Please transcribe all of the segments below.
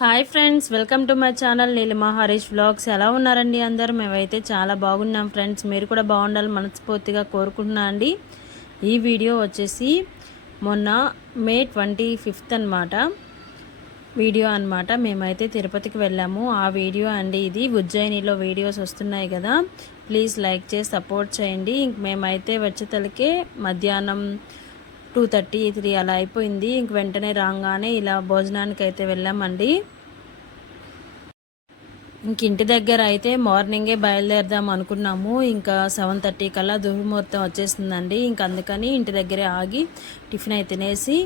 Hi friends, welcome to my channel Neelima Harish vlogs. ఎలా ఉన్నారండి అందరు? మేమైతే చాలా బాగున్నాం ఫ్రెండ్స్. మీరు కూడా బాగుండాలి మనస్ఫూర్తిగా కోరుకుంటున్నా అండి. ఈ వీడియో వచ్చేసి మొన్న మే 25 అనమాట వీడియో అనమాట. మేమైతే తిరుపతికి వెళ్ళాము. ఆ వీడియో అండి ఇది. ఉజ్జయినిలో వీడియోస్ వస్తున్నాయి కదా, ప్లీజ్ లైక్ చేసి సపోర్ట్ చేయండి. మేమైతే వచ్చేతలకే మధ్యాహ్నం 2:33 అలా అయిపోయింది. ఇంక వెంటనే రాగానే ఇలా భోజనానికి అయితే వెళ్ళామండి. ఇంక ఇంటి దగ్గర అయితే మార్నింగే బయలుదేరదాం అనుకున్నాము. ఇంకా 7:30 కల్లా దుర్ముహూర్తం వచ్చేసిందండి. ఇంక అందుకని ఇంటి దగ్గరే ఆగి టిఫిన్ అయితే తినేసి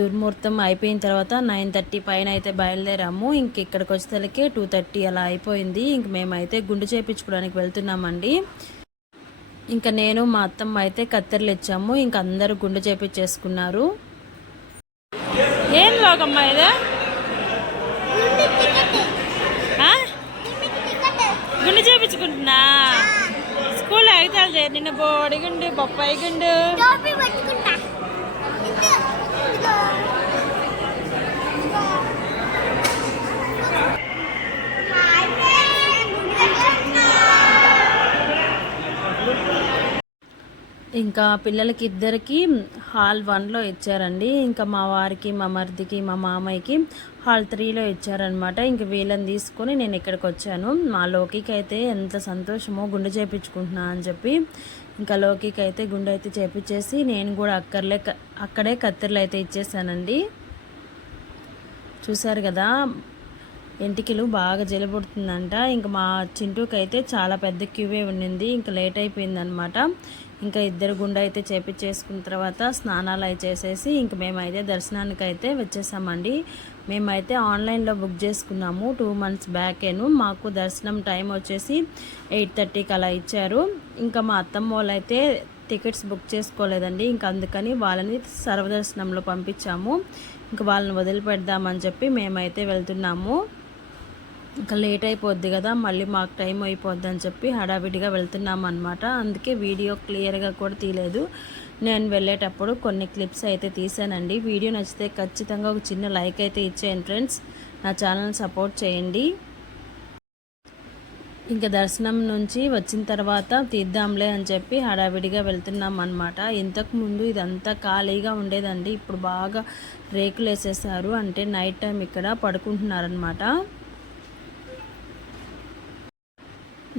దుర్ముహూర్తం అయిపోయిన తర్వాత 9:30 పైన అయితే బయలుదేరాము. ఇంక ఇక్కడికి వచ్చేసరికి 2:30 అలా అయిపోయింది. ఇంక మేమైతే గుండు చేయించుకోవడానికి వెళ్తున్నామండి. ఇంకా నేను మా అత్తమ్మ అయితే కత్తెరలు ఇచ్చాము. ఇంక అందరూ గుండు చేపించేసుకున్నారు. ఏం లోకమ్మా ఇదే? గుండు చేపించుకుంటున్నా. స్కూల్లో అయితే నిన్న బోడిగుండు బొప్పాయి గుండు. ఇంకా పిల్లలకి ఇద్దరికి హాల్ 1లో ఇచ్చారండి. ఇంకా మా వారికి, మా మరిదికి, మా మామయ్యకి హాల్ 3లో ఇచ్చారనమాట. ఇంక వీళ్ళని తీసుకొని నేను ఇక్కడికి వచ్చాను. మా లోకికి అయితే ఎంత సంతోషమో గుండు చేయించుకుంటున్నా అని చెప్పి. ఇంకా లోకికి అయితే గుండు అయితే చేపించేసి నేను కూడా అక్కడే కత్తెరలు అయితే ఇచ్చేసానండి. చూసారు కదా, ఎంటికలు బాగా జలుబుడుతుందంట. ఇంకా మా చింటూకి అయితే చాలా పెద్ద క్యూవే ఉండింది. ఇంకా లేట్ అయిపోయిందనమాట. ఇంకా ఇద్దరు గుండె అయితే చేపించేసుకున్న తర్వాత స్నానాలు అవి చేసేసి ఇంక మేమైతే దర్శనానికి అయితే వచ్చేసామండి. మేమైతే ఆన్లైన్లో బుక్ చేసుకున్నాము 2 months బ్యాకేను. మాకు దర్శనం టైం వచ్చేసి 8:30కి అలా ఇచ్చారు. ఇంకా మా అత్తమ్మ వాళ్ళు అయితే టికెట్స్ బుక్ చేసుకోలేదండి. ఇంకా అందుకని వాళ్ళని సర్వదర్శనంలో పంపించాము. ఇంకా వాళ్ళని వదిలిపెడదామని చెప్పి మేమైతే వెళ్తున్నాము. ఇంకా లేట్ అయిపోద్ది కదా, మళ్ళీ మాకు టైం అయిపోద్ది అని చెప్పి హడావిడిగా వెళ్తున్నాం అనమాట. అందుకే వీడియో క్లియర్గా కూడా తీయలేదు. నేను వెళ్ళేటప్పుడు కొన్ని క్లిప్స్ అయితే తీసానండి. వీడియో నచ్చితే ఖచ్చితంగా ఒక చిన్న లైక్ అయితే ఇచ్చేయండి ఫ్రెండ్స్. నా ఛానల్ సపోర్ట్ చేయండి. ఇంకా దర్శనం నుంచి వచ్చిన తర్వాత తీద్దాంలే అని చెప్పి హడావిడిగా వెళ్తున్నాం అనమాట. ఇంతకుముందు ఇదంతా ఖాళీగా ఉండేదండి. ఇప్పుడు బాగా రేకులు వేసేసారు. అంటే నైట్ టైం ఇక్కడ పడుకుంటున్నారనమాట.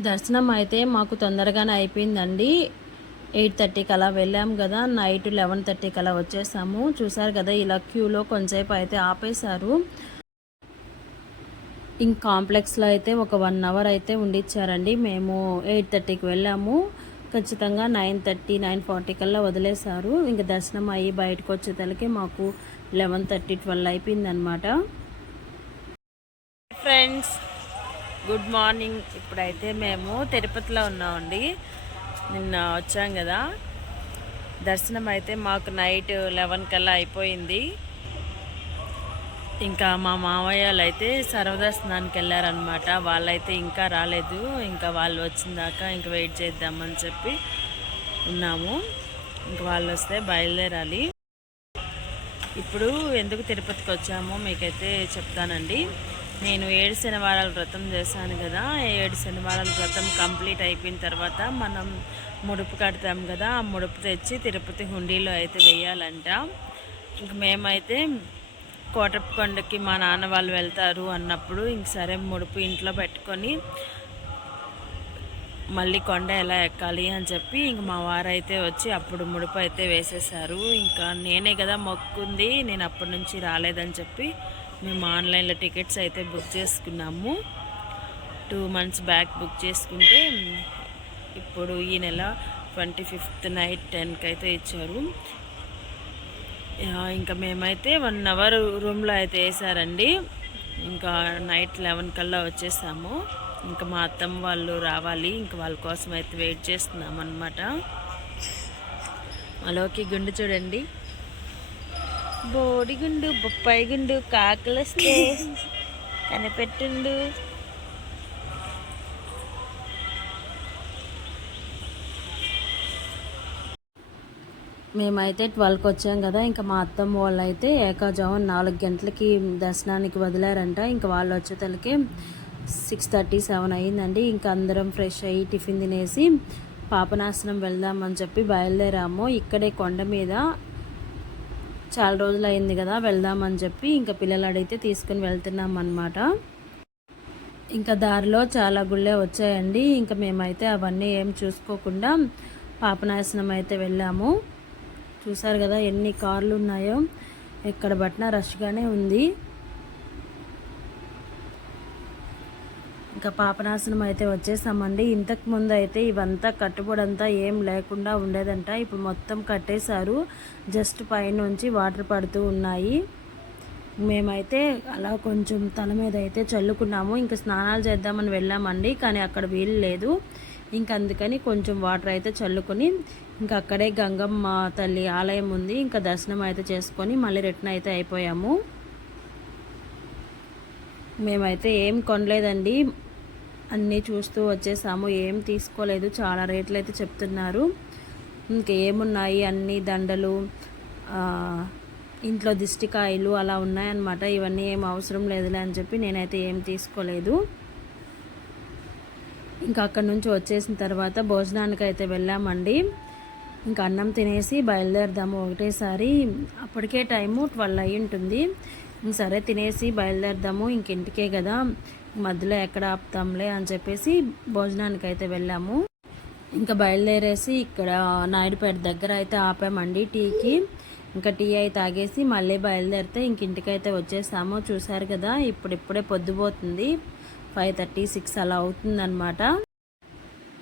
దర్శనం అయితే మాకు తొందరగానే అయిపోయిందండి. 8:30కి అలా వెళ్ళాం కదా, నైట్ 11:30కి అలా వచ్చేసాము. చూసారు కదా, ఇలా క్యూలో కొంచెంసేపు అయితే ఆపేశారు. ఇంక కాంప్లెక్స్లో అయితే ఒక 1 hour అయితే ఉండిచ్చారండి. మేము 8:30కి వెళ్ళాము. ఖచ్చితంగా 9:30, 9:40 కల్లా వదిలేశారు. ఇంక దర్శనం అయ్యి బయటకు వచ్చేతలకి మాకు 11:30, 12 అయిపోయిందనమాట. Friends, good morning. ఇప్పుడైతే మేము తిరుపతిలో ఉన్నామండి. నిన్న వచ్చాం కదా, దర్శనం అయితే మాకు నైట్ 11 కల్లా అయిపోయింది. ఇంకా మా మామయ్యలు అయితే సర్వదర్శనానికి వెళ్ళారనమాట. వాళ్ళైతే ఇంకా రాలేదు. ఇంకా వాళ్ళు వచ్చిన దాకా ఇంకా వెయిట్ చేద్దామని చెప్పి ఉన్నాము. ఇంకా వాళ్ళు వస్తే బయలుదేరాలి. ఇప్పుడు ఎందుకు తిరుపతికి వచ్చామో మీకైతే చెప్తానండి. నేను 7 శనివారాల వ్రతం చేశాను కదా, 7 శనివారాల వ్రతం కంప్లీట్ అయిపోయిన తర్వాత మనం ముడుపు కడతాం కదా, ఆ ముడుపు తెచ్చి తిరుపతి హుండీలో అయితే వేయాలంట. ఇంక మేమైతే కోటప్పకొండకి మా నాన్న వాళ్ళు వెళ్తారు అన్నప్పుడు ఇంక సరే ముడుపు ఇంట్లో పెట్టుకొని మళ్ళీ కొండ ఎలా ఎక్కాలి అని చెప్పి ఇంక మా వారైతే వచ్చి అప్పుడు ముడుపు అయితే వేసేసారు. ఇంకా నేనే కదా మొక్కుంది, నేను అప్పటి నుంచి రాలేదని చెప్పి మేము ఆన్లైన్లో టికెట్స్ అయితే బుక్ చేసుకున్నాము. 2 months బ్యాక్ బుక్ చేసుకుంటే ఇప్పుడు ఈ నెల 25th నైట్ 10కి అయితే ఇచ్చారు. ఇంకా మేమైతే 1 hour రూమ్లో అయితే వేసారండి. ఇంకా నైట్ 11 కల్లా వచ్చేసాము. ఇంకా మా అత్తమ్మ వాళ్ళు రావాలి, ఇంకా వాళ్ళ కోసం అయితే వెయిట్ చేస్తున్నాం అన్నమాట. అలోకి గుండు చూడండి, బోడిగుండు బొప్పాయి గుండు, కాకులొస్తే కనిపెట్టుండు. మేమైతే 12కి వచ్చాం కదా, ఇంకా మా అత్తమ్మ వాళ్ళు అయితే ఏకాజావం 4 గంటలకి దర్శనానికి వదిలారంట. ఇంకా వాళ్ళు వచ్చేతలకే 6:30, 7 అయ్యిందండి. ఇంకా అందరం ఫ్రెష్ అయ్యి టిఫిన్ తినేసి పాపనాశనం వెళ్దామని చెప్పి బయలుదేరాము. ఇక్కడే కొండ మీద చాలా రోజులు అయింది కదా, వెళ్దామని చెప్పి ఇంకా పిల్లలు అడిగితే తీసుకుని వెళ్తున్నాం అన్నమాట. ఇంకా దారిలో చాలా గుళ్ళే వచ్చాయండి. ఇంకా మేమైతే అవన్నీ ఏం చూసుకోకుండా పాపనాశనం అయితే వెళ్ళాము. చూసారు కదా ఎన్ని కార్లు ఉన్నాయో, ఎక్కడ పట్టినా రష్గానే ఉంది. ఇంకా పాపనాశనం అయితే వచ్చేసామండి. ఇంతకు ముందు అయితే ఇవంతా కట్టుబడంతా ఏం లేకుండా ఉండేదంట. ఇప్పుడు మొత్తం కట్టేశారు. జస్ట్ పైనుంచి వాటర్ పడుతూ ఉన్నాయి. మేమైతే అలా కొంచెం తల మీద అయితే చల్లుకున్నాము. ఇంకా స్నానాలు చేద్దామని వెళ్ళామండి, కానీ అక్కడ వీలు లేదు. ఇంకా అందుకని కొంచెం వాటర్ అయితే చల్లుకొని ఇంకా అక్కడే గంగమ్మ తల్లి ఆలయం ఉంది. ఇంకా దర్శనం అయితే చేసుకొని మళ్ళీ రిటర్న్ అయితే అయిపోయాము. మేమైతే ఏం కొనలేదండి, అన్నీ చూస్తూ వచ్చేసాము. ఏం తీసుకోలేదు. చాలా రేట్లు అయితే చెప్తున్నారు. ఇంకేమున్నాయి అన్నీ దండలు, ఇంట్లో దిష్టికాయలు అలా ఉన్నాయన్నమాట. ఇవన్నీ ఏం అవసరం లేదులే అని చెప్పి నేనైతే ఏం తీసుకోలేదు. ఇంకా అక్కడ నుంచి వచ్చేసిన తర్వాత భోజనానికి అయితే వెళ్ళామండి. ఇంకా అన్నం తినేసి బయలుదేరదాము ఒకటేసారి. అప్పటికే టైము 12 అయ్యి ఉంటుంది. సరే తినేసి బయలుదేరదాము, ఇంటికే కదా, మధ్యలో ఎక్కడ ఆపుతాంలే అని చెప్పేసి భోజనానికి అయితే వెళ్ళాము. ఇంకా బయలుదేరేసి ఇక్కడ నాయుడుపేట దగ్గర అయితే ఆపామండి టీకి. ఇంకా టీ అయితే తాగేసి మళ్ళీ బయలుదేరితే ఇంటికైతే వచ్చేసాము. చూసారు కదా ఇప్పుడిప్పుడే పొద్దుపోతుంది, 5:30, 6 అలా అవుతుందన్నమాట.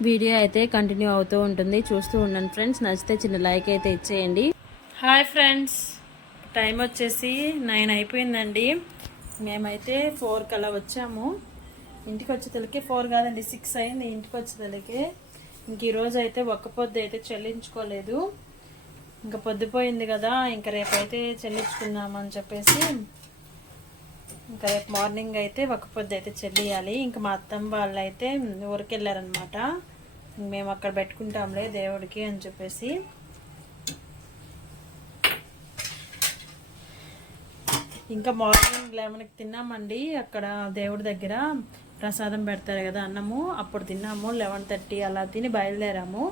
వీడియో అయితే కంటిన్యూ అవుతూ ఉంటుంది, చూస్తూ ఉండండి ఫ్రెండ్స్. నచ్చితే చిన్న లైక్ అయితే ఇచ్చేయండి. హాయ్ ఫ్రెండ్స్, టైం వచ్చేసి 9 అయిపోయిందండి. మేమైతే 4కి అలా వచ్చాము. ఇంటికి వచ్చేతలకే 4 కాదండి, 6 అయింది ఇంటికి వచ్చేతలకే. ఇంక ఈరోజు అయితే ఒక్క పొద్దు అయితే చెల్లించుకోలేదు. ఇంకా పొద్దుపోయింది కదా, ఇంకా రేపైతే చెల్లించుకుందామని చెప్పేసి ఇంకా రేపు మార్నింగ్ అయితే ఒక్క పొద్దు అయితే చెల్లియాలి. ఇంకా మా అత్తమ్మ వాళ్ళు అయితే ఊరికి వెళ్ళారనమాట. మేము అక్కడ పెట్టుకుంటాంలే దేవుడికి అని చెప్పేసి. ఇంకా మార్నింగ్ 11కి తిన్నామండి. అక్కడ దేవుడి దగ్గర ప్రసాదం పెడతారు కదా అన్నము, అప్పుడు తిన్నాము. 11:30 అలా తిని బయలుదేరాము.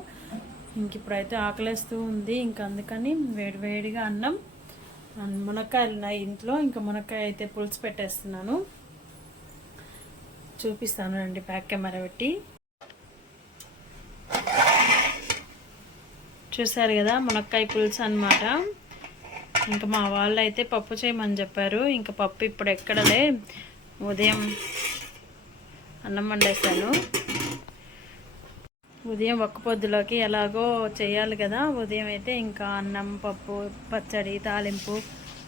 ఇంక ఇప్పుడైతే ఆకలేస్తూ ఉంది. ఇంక అందుకని వేడివేడిగా అన్నం, మునక్కాయలు ఉన్నాయి ఇంట్లో. ఇంకా మునక్కాయ అయితే పులుసు పెట్టేస్తున్నాను, చూపిస్తాను రండి బ్యాక్ కెమెరా పెట్టి. చూసారు కదా మునక్కాయ పులుసు అన్నమాట. ఇంకా మా వాళ్ళు అయితే పప్పు చేయమని చెప్పారు. ఇంకా పప్పు ఇప్పుడు ఎక్కడలే, ఉదయం అన్నం వండేస్తాను. ఉదయం ఒక్క పొద్దులోకి ఎలాగో చేయాలి కదా, ఉదయం అయితే ఇంకా అన్నం, పప్పు, పచ్చడి, తాలింపు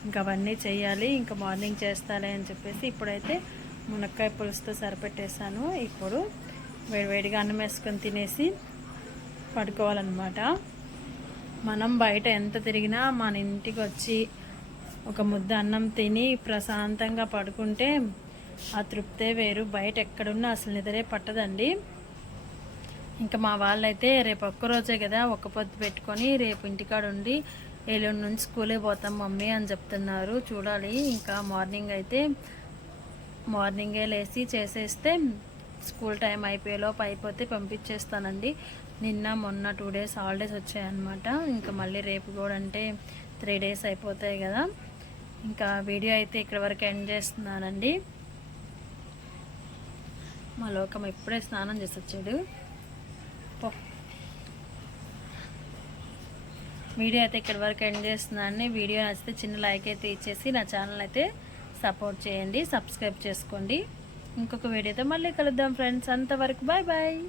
ఇంకా అవన్నీ చేయాలి. ఇంకా మార్నింగ్ చేస్తాలే అని చెప్పేసి ఇప్పుడైతే మునక్కాయ పులుసుతో సరిపెట్టేసాను. ఇప్పుడు వేడివేడిగా అన్నం వేసుకొని తినేసి పడుకోవాలన్నమాట. మనం బయట ఎంత తిరిగినా మన ఇంటికి వచ్చి ఒక ముద్ద అన్నం తిని ప్రశాంతంగా పడుకుంటే ఆ తృప్తే వేరు. బయట ఎక్కడున్నా అసలు నిద్రే పట్టదండి. ఇంకా మా వాళ్ళైతే రేపు ఒక్కరోజే కదా ఒక్క పొద్దు పెట్టుకొని రేపు ఇంటికాడ ఉండి ఎల్లుండి నుంచి స్కూలే పోతాం మమ్మీ అని చెప్తున్నారు. చూడాలి. ఇంకా మార్నింగ్ అయితే మార్నింగే లేచి చేసేస్తే స్కూల్ టైం అయిపోయేలోపు అయిపోతే పంపించేస్తానండి. నిన్న మొన్న 2 డేస్ హాలిడేస్ వచ్చాయన్నమాట. ఇంకా మళ్ళీ రేపు కూడా అంటే 3 డేస్ అయిపోతాయి కదా. ఇంకా వీడియో అయితే ఇక్కడ వరకు ఎండ్ చేస్తున్నానండి. మా లోకం ఇప్పుడే స్నానం చేసి వచ్చాడు. వీడియో అయితే ఇక్కడ వరకు ఎండ్ చేస్తున్నాను. వీడియో నచ్చితే చిన్న లైక్ అయితే ఇచ్చేసి నా ఛానల్ అయితే సపోర్ట్ చేయండి, సబ్స్క్రైబ్ చేసుకోండి. ఇంకొక వీడియోతో మళ్ళీ కలుద్దాం ఫ్రెండ్స్. అంతవరకు బాయ్ బాయ్.